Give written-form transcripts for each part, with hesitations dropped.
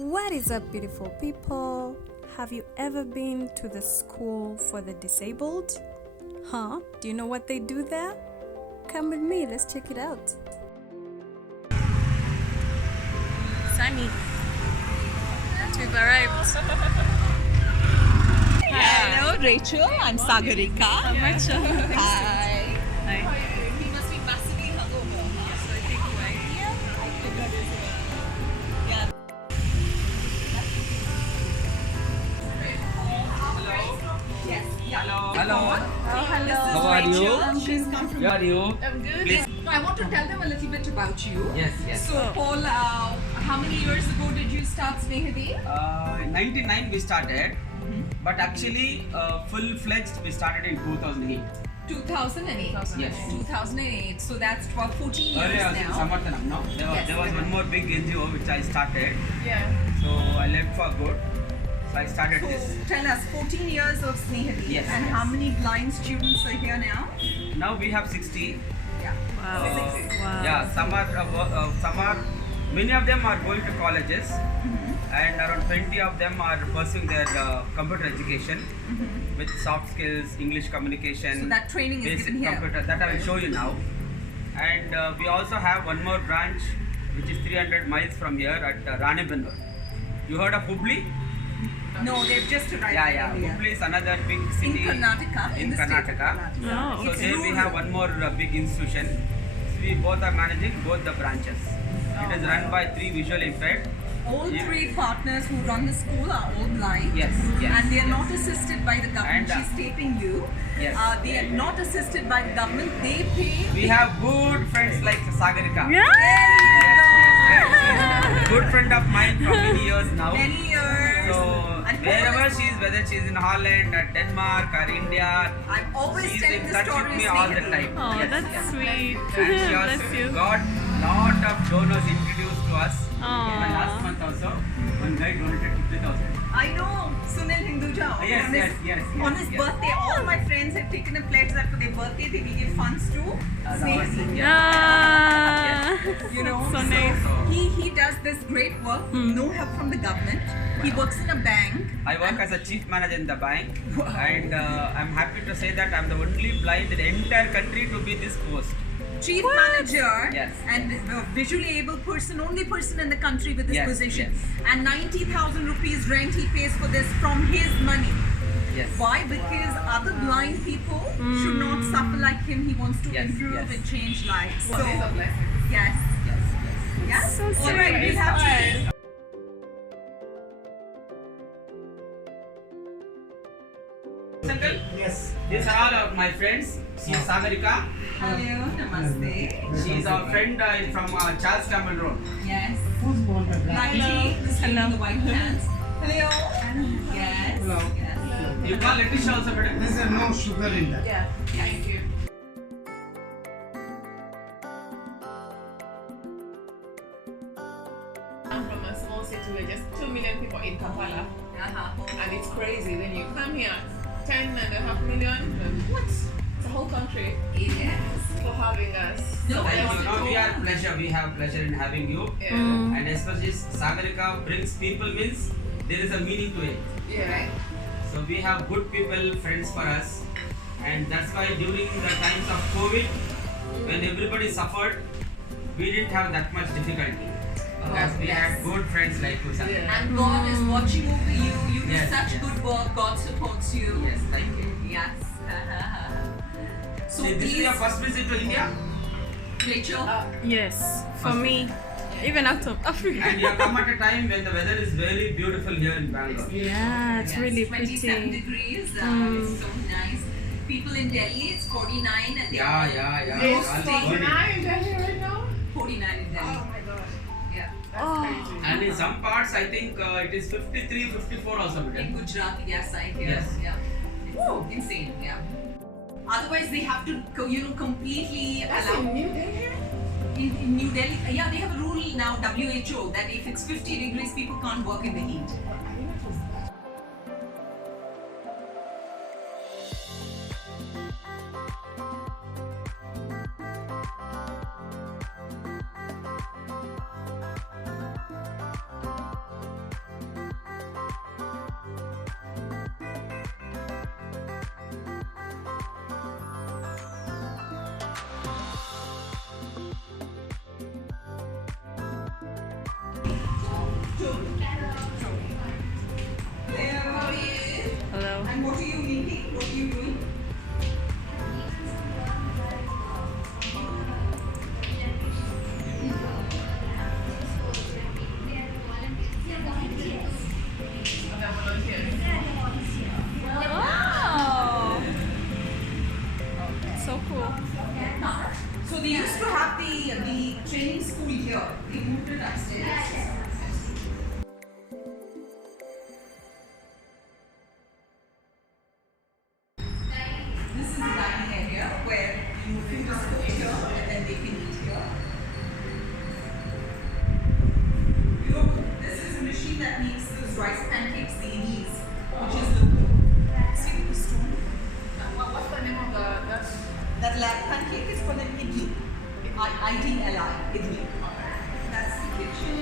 What is up, beautiful people? Have you ever been to the school for the disabled? Huh? Do you know what they do there? Come with me, let's check it out. Sunny. We've arrived. Hello, Rachel. I'm Sadrika. Hi. He must be massively hungover. So I think Yeah. Yes. Hello. Hello. How are you? She's come from. How are you? I'm good. Please. No, I want to tell them a little bit about you. Yes. So, Paul, how many years ago did you start Sneehadeep? In 99 we started, but actually full-fledged we started in 2008. 2008. Yes. 2008. So that's 12, 14 years Earlier I was in now. Samarthanam. No, there was one more big NGO which I started. Yeah. So I left for good. So I started So this. tell us, 14 years of Sneehadeep. Yes. And how many blind students are here now? Now we have 60. Yeah. Wow. Yeah, some are many of them are going to colleges, and around 20 of them are pursuing their computer education with soft skills, English communication. So that training is basic given here. computer that I will show you now. And we also have one more branch which is 300 miles from here at Ranebennur. You heard of Hubli? No, they've just arrived. Yeah. in India. Hubli is another big city In Karnataka. in the state of Karnataka. Oh, So It's there we rural. have one more big institution. So we both are managing both the branches. It is run by 3 visually impaired. All 3 partners who run the school are all blind. Yes. And they are not assisted by the government. And, She's taping you. Yes. They are not assisted by the government. They pay. We have good friends like Sadrika. Yeah. Yes. Good friend of mine from many years now. Many years. So And wherever always- she is, whether she is in Holland or Denmark or India, I'm always she is telling in the touch with stories. me all the time. Oh, Yes. that's sweet. And she Bless has you. got lot of donors introduced to us. Aw. And last month also, one guy donated 50,000. I know. Sunil Hinduja. Yes, on his, yes. On his birthday, all my friends have taken a pledge that for their birthday they will give funds to Sneehadeep. Yeah. You know, So nice. he does this great work, no help from the government. He works in a bank. I work as a chief manager in the bank, and I'm happy to say that I'm the only blind in the entire country to be this post. Chief manager Yes. and visually able person, only person in the country with this Yes, position. yes. And 90,000 rupees rent he pays for this from his money. Yes. Why? Because other blind people should not suffer like him. He wants to Yes, improve yes. and change lives. Well, it's a blessing. Yes. Yes. Yes. So All sweet. right. We have to. Uncle, Yes. these are all of my friends. She is Sadrika. Hello. Namaste. She is our friend from Charles Campbell Road. Yes. Who's born the black? 90. This lady in the white pants. Hello. Yes. Hello. Yes. You call Letitia also, madam? There's no sugar in that. Yeah. Thank you. I'm from a small city where just 2 million people in Kampala, and it's crazy. Then you come here, 10.5 million. What? It's a whole country Yes. for having us. No, Thank you. No, we are pleasure. We have pleasure in having you. Yeah. And especially Sadrika brings people means there is a meaning to it. Yeah. So we have good people, friends for us, and that's why during the times of COVID, when everybody suffered, we didn't have that much difficulty because we had good friends like you, sir. Yeah. And God is watching over you. You do Yes, such yes. good work. God supports you. Yes, thank you. Yes. So This is please, your first visit to India, Rachel. Yes, for me, even out of Africa. and you have come at a time when the weather is very beautiful here in Bangalore. Yeah, it's Yes, really 27 pretty. degrees. It's so nice. People in Delhi, it's 49 and they Yeah. It's All the 49 in Delhi right now? 49 in Delhi. Oh my gosh. Yeah. That's crazy. And in some parts, I think it is 53, 54 also. In Madam. Gujarat, yes, I hear. Yes. Yeah. It's insane. Yeah. Otherwise, they have to, completely That's allow. in New Delhi? In New Delhi, yeah, they have a rule now, WHO, that if it's 50 degrees, people can't work in the heat. I didn't know it was that. Hello. And what are you making? What are you doing? Wow. So cool. So they used to have the training school here. They moved it upstairs. This is the dining area where you just cook here and then they can eat here. You know, this is a machine that makes those rice pancakes, the idlis, which is the see the stone. What's the name of that? That pancake is called an idli. I-D-L-I, idli. That's the kitchen.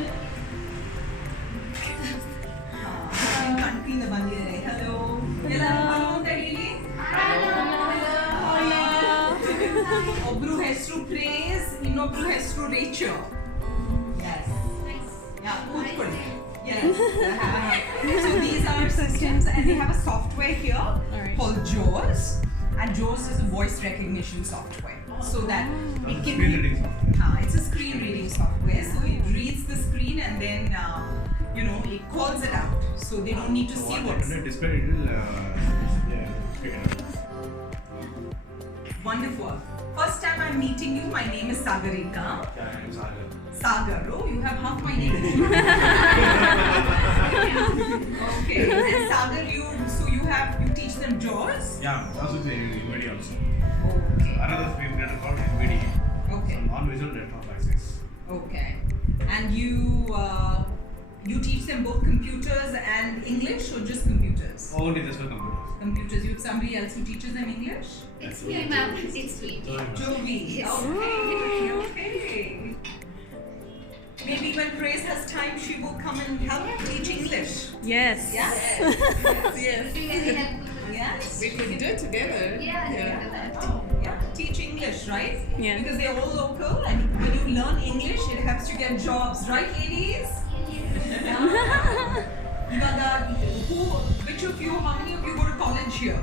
Country in the Bangalore. Hello. Hello. Obru Hesru praise, Inobru Hesru Rachel. Yes. Yeah, good. Yes. So these are systems and they have a software here called JAWS. And JAWS is a voice recognition software. So that it can be, it's a screen reading software. So it reads the screen and then it calls it out. So they don't need to see what's display. It will speak it out. Wonderful. First time I'm meeting you, my name is Sadrika. Yeah, I'm Sagar. Sagar. Oh, you have half my name. Okay. And Sagar, you teach them JAWS? Yeah, also the NVIDIA also. Okay. Another screen called NVIDIA. Okay. Some non-visual network access. Okay. And you teach them both computers and English or just computers? Only this for computers. Computers. You have somebody else who teaches them English? It's me, ma'am. It's me. Jovi. Yes. Okay. Okay. Maybe when Grace has time, she will come and help teach English. Yes. Yes. Yes. Very helpful. Yes. We could do it together. Yeah. Oh, yeah. Teach English, right? Yeah. Because they're all local, and when you learn English, it helps you get jobs, right, ladies? Uganda, how many of you go to college here?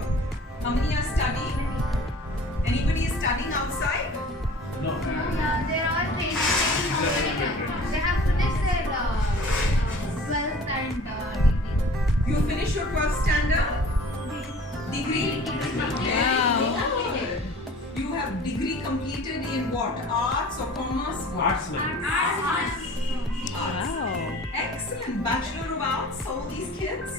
How many are studying? Anybody is studying outside? No. Yeah, they're all training already. They have finished their 12th and degree. You finish your 12th standard? Degree? Wow. You have degree completed in what? Arts or commerce? What? Arts level. Arts. Wow. Excellent. Bachelor of Arts, all these kids.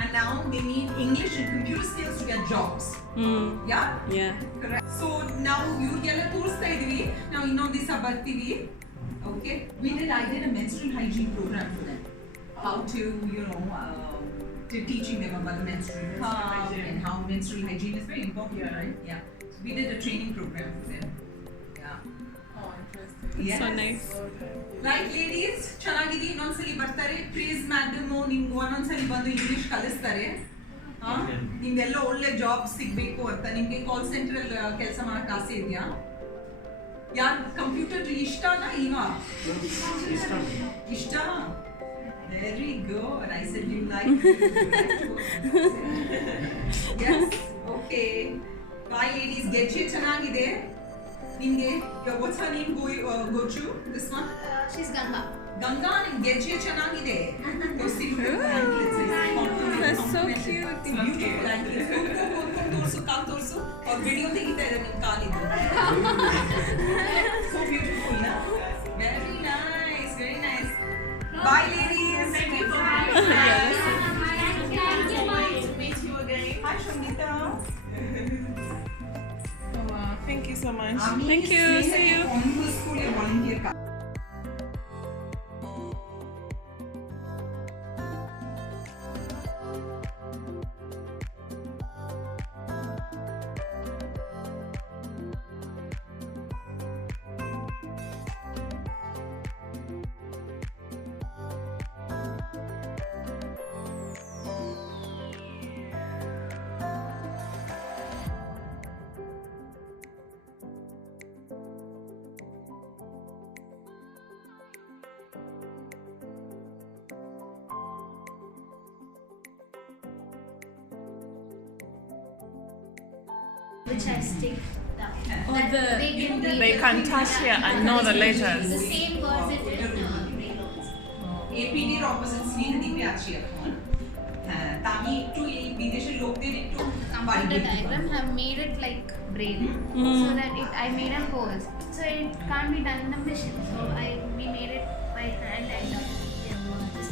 And now they need English and computer skills to get jobs. Yeah? Yeah. Correct. So now you get a course now you know this about TV. Okay. I did a menstrual hygiene program for them. How to teaching them about the menstrual cup and how menstrual hygiene is very important, right? Yeah. So we did a training program for them. Yeah. Oh, interesting. Yes. So nice. Right, ladies, ಚೆನ್ನಾಗಿದೆ ಇನ್ನೊಂದ್ಸಲಿ ಬರ್ತಾರೆ please madam ನಿಮ್ಗೆ ಒಂದೊಂದ್ಸಲಿ ಬಂದು English ಕಲಿಸ್ತಾರೆ ನಿಮ್ಗೆಲ್ಲ ಒಳ್ಳೆ job ಸಿಗ್ಬೇಕು ಅಂತ ನಿಮ್ಗೆ ಕಾಲ್ ಸೆಂಟರ್ ಅಲ್ಲಿ ಕೆಲಸ ಮಾಡಕ್ ಆಸೆ ಇದೆಯಾ ಯಾರು ಕಂಪ್ಯೂಟರ್ ಇಷ್ಟನಾ ಇಲ್ವಾ ಇಷ್ಟ very good I said you like yes okay bye ladies ಗೆಜ್ಜೆ ಚೆನ್ನಾಗಿದೆ ನಿಮ್ಗೆ what's her name go to this one She's Ganga. Ganga ನಿಮ್ಗೆ ಗೆಜ್ಜೆ ಚೆನ್ನಾಗಿದೆ That's so cute. ತೋರ್ಸು ಕಾಲ್ ತೋರ್ಸು ಅವ್ರು ವಿಡಿಯೋ ತೆಗಿತಾ ಇದ್ದಾರೆ ನಿಮ್ ಕಾಲಿದ್ದು so beautiful na very nice bye ladies thank you for having us To meet you again. hi Shangita Thank you so much. Thank you. See you. School volunteer which I stick down. Or That the- they can read They the can things touch that here and know the letters. The same words it in braille also. APD এর opposite স্নেহাদীপে আছি এখন। হ্যাঁ, তা আমি একটু এই বিদেশের লোকদের একটু বাড়ি Computer দেখতে diagram পারবো। have made it like braille, so that I made a holes, so it can't be done in a machine. So we made it by hand and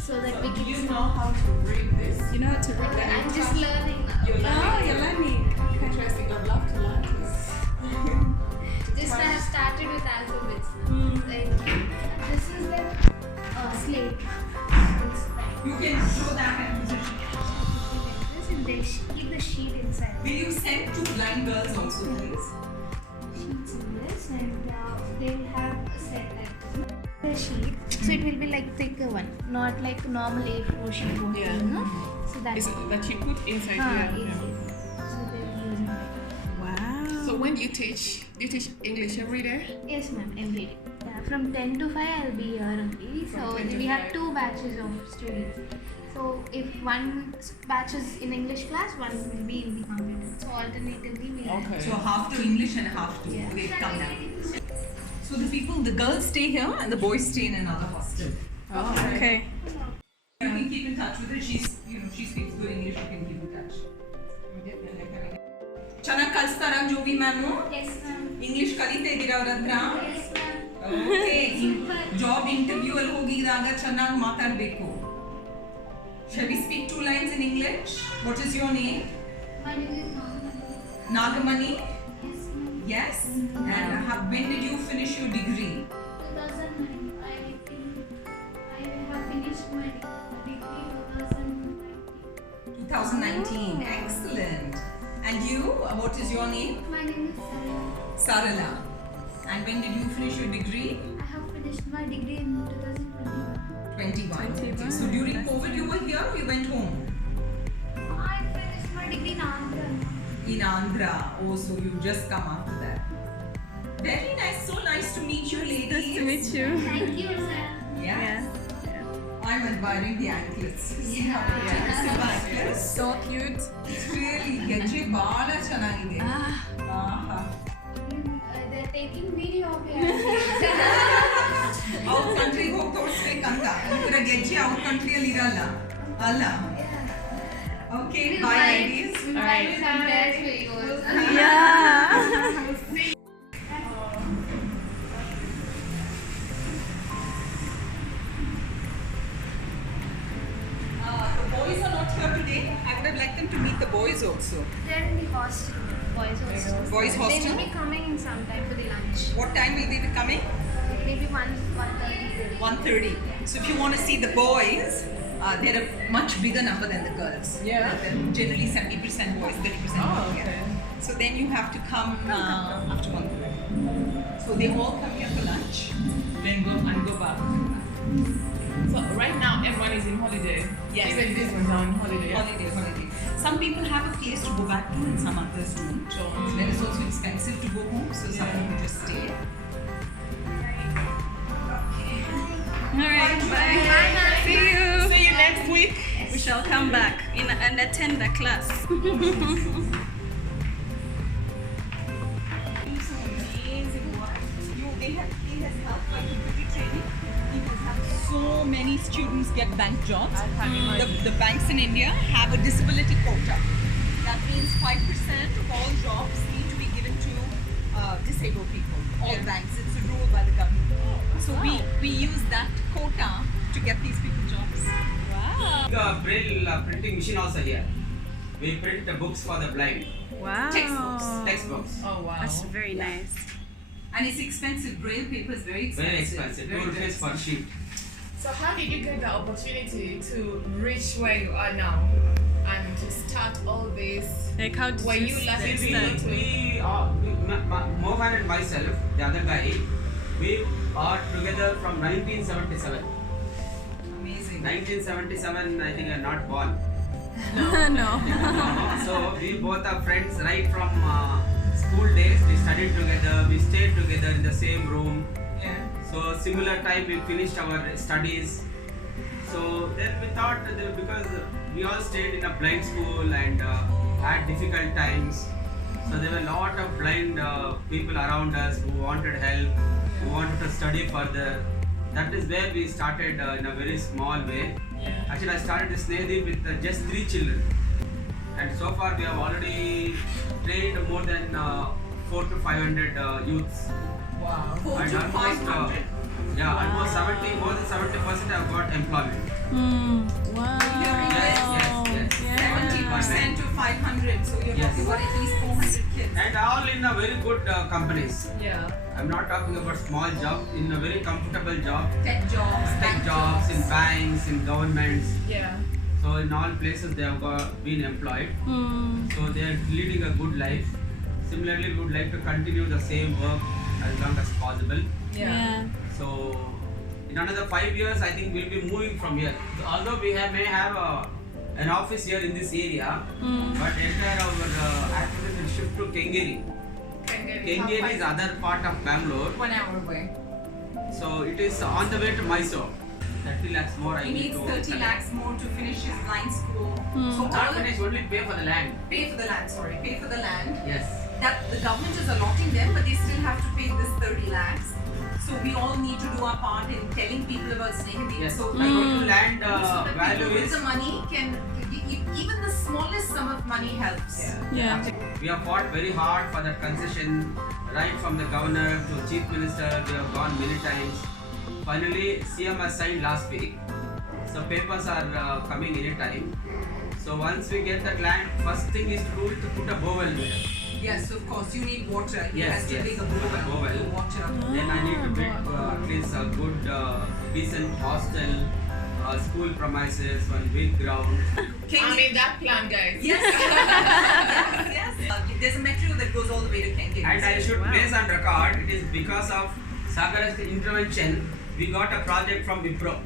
so that we Do can. you know how to read this? You know how to read that? I'm just learning now. You're learning. Oh, you're learning. Okay. Interesting. I'd love to learn this. Just I have started with alphabets. Like, this is the slate. It's like You can show that and this, and they keep the sheet inside. will you send two blind girls also please? Sheets in this, and they'll have a set like the sheet. So it will be like thicker one, not like normal A4 sheet. Yeah. You know? So that. Is it that you put inside here? Easy. So they're using it. Wow. So when do you teach English every day? Yes, ma'am, every day. Yeah, from 10 to 5 I'll be here only. So 10 to we have 5. 2 batches of students. So if one batch is in English class, one will be in the computer. So alternatively we have. Okay. So half to English and half to Yeah. they come down. So the girls stay here and the boys stay in another hostel. Okay. You can keep in touch with her. She speaks good English. You can keep in touch. ಚೆನ್ನಾಗಿ ಕಲಿಸ್ತಾರಾ Jovi ma'am Yes, ma'am. English ಕಲಿತಾ ಇದ್ದೀರಾ ಅವ್ರ ಹತ್ರ Yes, ma'am. Okay Super. Job interview ಅಲ್ಲಿ ಹೋಗಿದಾಗ ಚೆನ್ನಾಗಿ ಮಾತಾಡಬೇಕು. Shall we speak 2 lines in English? What is your name? My name is Nagamani. Nagamani? Yes, ma'am. Yes. And when did you finish your degree? 2009. I think I have finished my degree 2019. 2019. Excellent. And you? What is your name? My name is Sarah. Sarala. And when did you finish your degree? I have finished my degree in 2021. 21. Okay. So during COVID you were here or you went home? I finished my degree in Andhra. In Andhra. Oh, so you just come after that. Very nice. So nice to meet you, ladies. Nice to meet you. Thank you, sir. Yeah. I'm admiring the anklets. See how Yeah. expensive anklets. So cute. It's really ಗೆಜ್ಜೆ ಬಹಳ ಚೆನ್ನಾಗಿದೆ. ಆಹಾ. They're taking video of it. Out ಕಂಟ್ರಿಗೆ ಹೋಗಿ ತೋರಿಸ್ಬೇಕಂತ ಇದರ ಗೆಜ್ಜೆ out ಕಂಟ್ರಿಯಲ್ಲಿ ಇರಲ್ಲ ಅಲ್ಲ. Okay bye ladies. Alright, some best videos. Yeah. The boys are not here today. I would have liked them to meet the boys also. They're in the hostel. Boys hostel. Boys They hostel? will be coming in some time for the lunch. What time will they be coming? Maybe 1:30. 1:30. So if you want to see the boys, they're a much bigger number than the girls. Yeah. They're generally 70% boys, 30% Oh, girls. okay. Yeah. So then you have to come after 1:30. So they all come here for lunch, then go back. So right now everyone is in holiday. Yes. Even this one's on holiday. Yeah? Holiday. Some people have a place to go back to and some others don't. Then it's also expensive to go home, so some people just stay. All right. Bye. See you. See you next week. We shall come back and attend the class. He has helped by computer training. He has helped so many students get bank jobs. The banks in India have a disability quota. That means 5% of all jobs need to be given to disabled people. All banks. It's a rule by the government. So we use that quota to get these people jobs. The braille printing machine also here. We print the books for the blind. Wow. Textbooks. Oh wow. That's very nice. And it's expensive. Braille paper is very expensive. Very expensive. 2 rupees per sheet. So how did you get the opportunity to reach where you are now and to start all this? Like how did Were you you lucky We, start? Mohan and myself, the other guy, we are together from 1977. Amazing. 1977, I think I'm not born. No. So we both are friends right from school days. We studied together, we stayed together in the same room. Yeah. So similar time we finished our studies. So then we thought because we all stayed in a blind school and had difficult times. So there were a lot of blind people around us who wanted help, who wanted to study further. That is where we started in a very small way. Actually, I started this Sneehadeep with just 3 children. And so far we have already trained more than 400 to 500 youths. Wow. 4 And to almost, 500. almost 70, more than 70% have got employment. Wow. Yes. 70% to 500. So you're Yes. talking about at least 400 kids. And all in a very good companies. Yeah. I'm not talking about small jobs, in a very comfortable job. Tech jobs, Tech bank jobs, in banks, in governments. Yeah. So in all places they have been employed. So they are leading a good life. Similarly, we would like to continue the same work as long as possible. Yeah. So in another 5 years, I think we'll be moving from here. Although we may have an office here in this area, but entire our activities will shift to Kengeri. Kengeri is other part of Bangalore. 1 hour away. So it is on the way to Mysore. 30 lakhs more I He need needs to 30 collect. lakhs more to finish his blind school. So Not all finish, only pay for the land. pay for the land, pay for the land. Yes. That the government is allotting them, but they still have to pay this 30 lakhs. So we all need to do our part in telling people about Sneehadeep. Yes. So The total land so that value people with is. the money can even the smallest sum of money helps. Yeah. We have fought very hard for that concession, right from the governor to chief minister. We have gone many times. Finally, CM has signed last week. So papers are coming anytime. So once we get that land, first thing is to do is to put a bowel there. Yes, of course, you need water. He Yes, has to yes. dig a Put a bowel bowel. for water. Then I need to build at least a good, decent hostel, school premises, one big ground. I'm in that plan, guys. Yes. yes. There's a metro that goes all the way to Kengeri. And I should place on record, it is because of Sagar's intervention, we got a project from Wipro.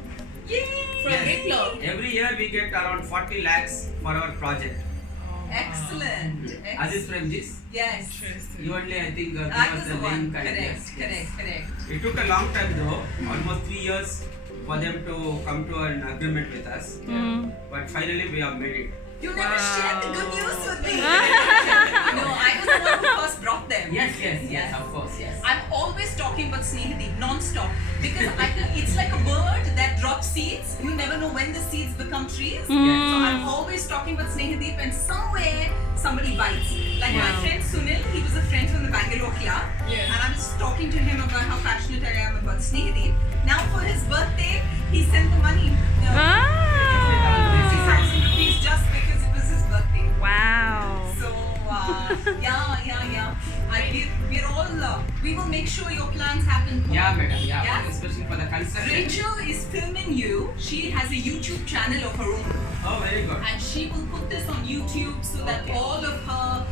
Yay! From Wipro. Every year we get around 40 lakhs for our project. Excellent. Aziz Premjis, Yes. you only I think give I us was the the one. link. and Correct. yes, yes. Correct. It took a long time though, almost 3 years for them to come to an agreement with us. But finally we have made it. You never shared the good news with me. No, I was the one who first brought them. Yes, of course, yes. I'm always talking about Sneehadeep non-stop because it's like a bird that drops seeds. You never know when the seeds become trees. So I'm always talking about Sneehadeep and somewhere somebody bites. Like my friend Sunil, he was a friend from the Bangalore club. Yeah. And I was talking to him about how passionate I am about Sneehadeep. Now for his birthday, he sent the money. 60,000 rupees just because it was his birthday. Wow. So, yeah. We're all, we will make sure your plans happen. Yeah, madam, yeah. Yes? Especially for the construction. Rachel is filming you. She has a YouTube channel of her own. Oh, very good. And she will put this on YouTube so that all of her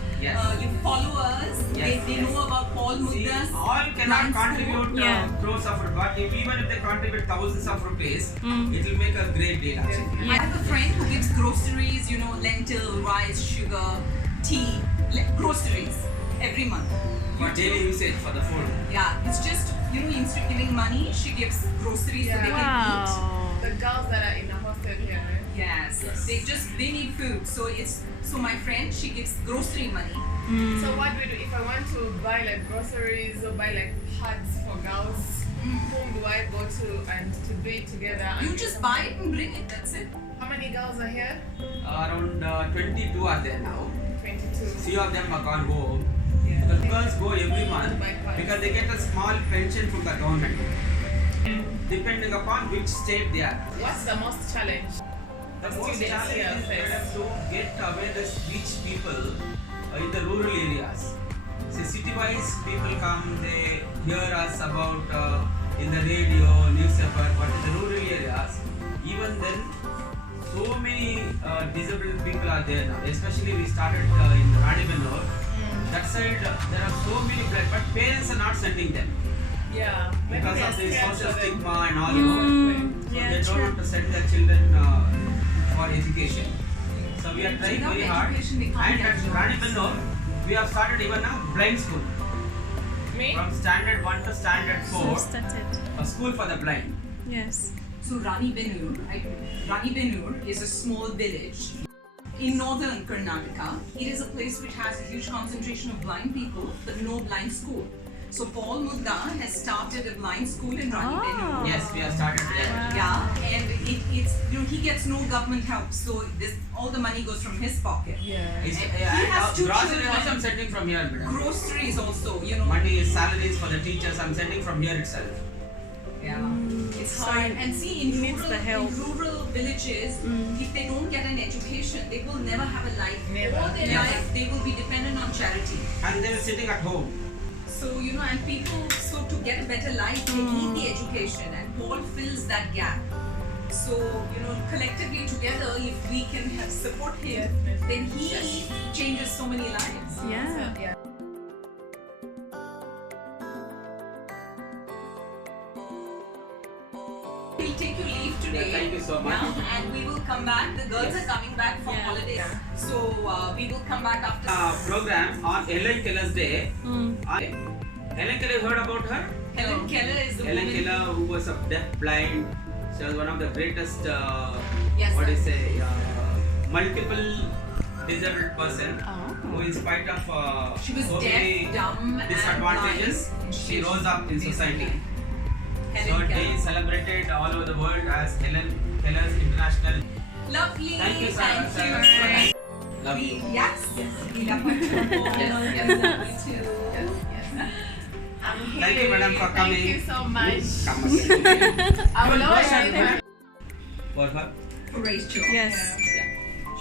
followers, they know about Paul See, Mudda's all cannot blind contribute Yeah. crores of rupees, but even if they contribute thousands of rupees, it will make a great deal actually. I have a friend who gives groceries, lentil, rice, sugar, tea, groceries every month. For daily usage for the food. Yeah, it's just, instead of giving money, she gives groceries so they can Wow. The girls that are in the hostel here, right? eat. Yes. They need food. So my friend, she gives grocery money. So what do we do if I want to buy like groceries or buy like pads for girls? Whom do I go to and to do it together? You just buy it and bring it, that's it. How many girls are here? Around 22 are there now. 22. Few of them are gone home. Yeah. The girls go every month because they get a small pension from the government. Depending upon which state they are. What's the most challenge? The The most students challenge here is for face. them to get awareness, reach people in the rural areas. See, city-wise people come, they hear us about in the radio, newspaper, but in the rural areas, even then, so many disabled people are there now. Especially we started in Bangalore. That side, there are so many, but parents are not sending them Yeah. Maybe because they of are the scared social of it. stigma and all. So Yeah, they don't true. want to send their children for education. So we are trying Without very hard. education, they can't And get at jobs. Bangalore, we have started even now blind school. Me? From standard 1 to standard 4, Started. a school for the blind. Yes. So Rani Benur is a small village. in northern Karnataka. It is a place which has a huge concentration of blind people, but no blind school. So Paul Mudda has started a blind school in Rani. Yes, we have started there. Yeah, and it's he gets no government help, so all the money goes from his pocket. It's, He and has two groceries children. also I'm sending from here, madam. Groceries also, Money, salaries for the teachers I'm sending from here itself. Yeah, it's hard. And see, in rural villages, if they don't get an education, they will never have a life. All their life, they will be dependent on charity. And they're sitting at home. So, and people, to get a better life, they need the education, and Paul fills that gap. So, collectively together, if we can support him, then he changes so many lives. Yeah. We'll take your leave today. Thank you so much. And we will come back. The girls are coming back from holidays. So we will come back after Program on Helen Keller's day. Helen Keller, heard about her? Helen Keller is the Helen woman. Keller, who was a deaf blind. She was one of the greatest, Yes, what do you sir. say, multiple disabled person who, in spite of She was so deaf, many dumb, disadvantages, and blind. she rose up in society. So Helen her day Keller. is celebrated all over the world as Helen Keller's International. Lovely. Thank you, sir. Thank you. Love you. Yes. We love her too. Yes. Me too. Thank you, madam, for coming. Thank you so much. Come again. I will always For her. For Rachel. Yes.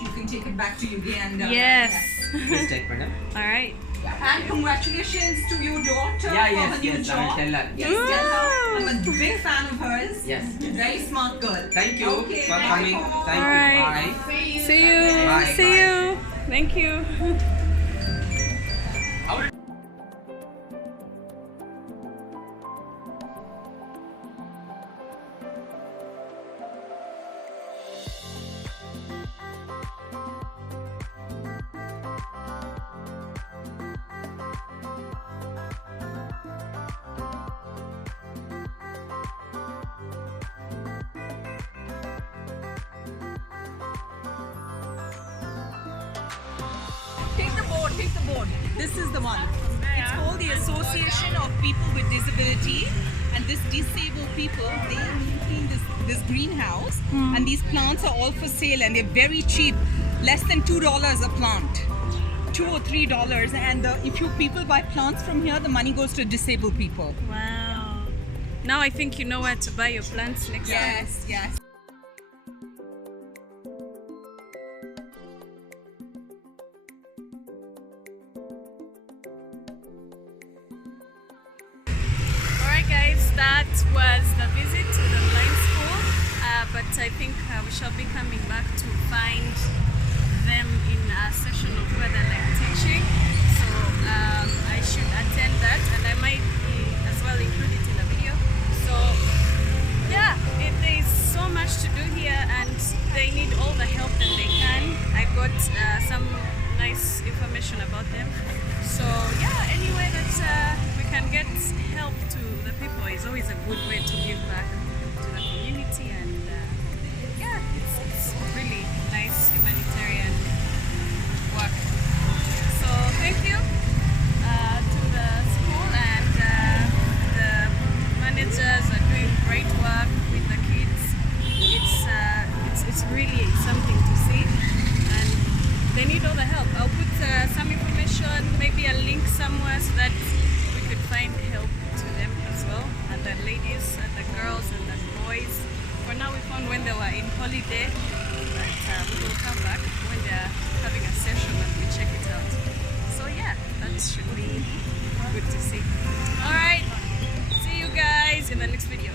You can take it back to Uganda. Yes. Please take, madam. All right. And congratulations to your daughter for Yes, her new yes, I will job. tell her. Yes, tell her. I'm a big fan of hers. Yes. Very smart girl. Thank you Okay, for bye. coming. Thank All you. right. Bye. See you. Bye. See you. Thank you. Take the board. This is the one. It's called the Association of People with Disability, and this disabled people, they clean this greenhouse, and these plants are all for sale, and they're very cheap, less than $2 a plant, $2 or $3, and if you people buy plants from here, the money goes to disabled people. Wow. Now I think you know where to buy your plants next time. Yes. Alright guys, that was the visit to the blind school, but I think we shall be coming back to find them in a session of where they like teaching, so I should attend that, and I might as well include it in the video. So yeah, there is so much to do here, and they need all the help that they can. I got some nice information about them. So yeah, any way that we can get help to the people is always a good way to give back to the community, and yeah, it's really nice humanitarian work. So thank you to the school, and the managers are doing great work with the kids. It's really something to see, and they need all the help. I'll put some information, maybe a link somewhere, so that we could find help to them as well, and the ladies and the girls and the boys. For now we found when they were in holiday, but we will come back when they're having a session and we check it out. So yeah, that should be good to see. Alright, see you guys in the next video.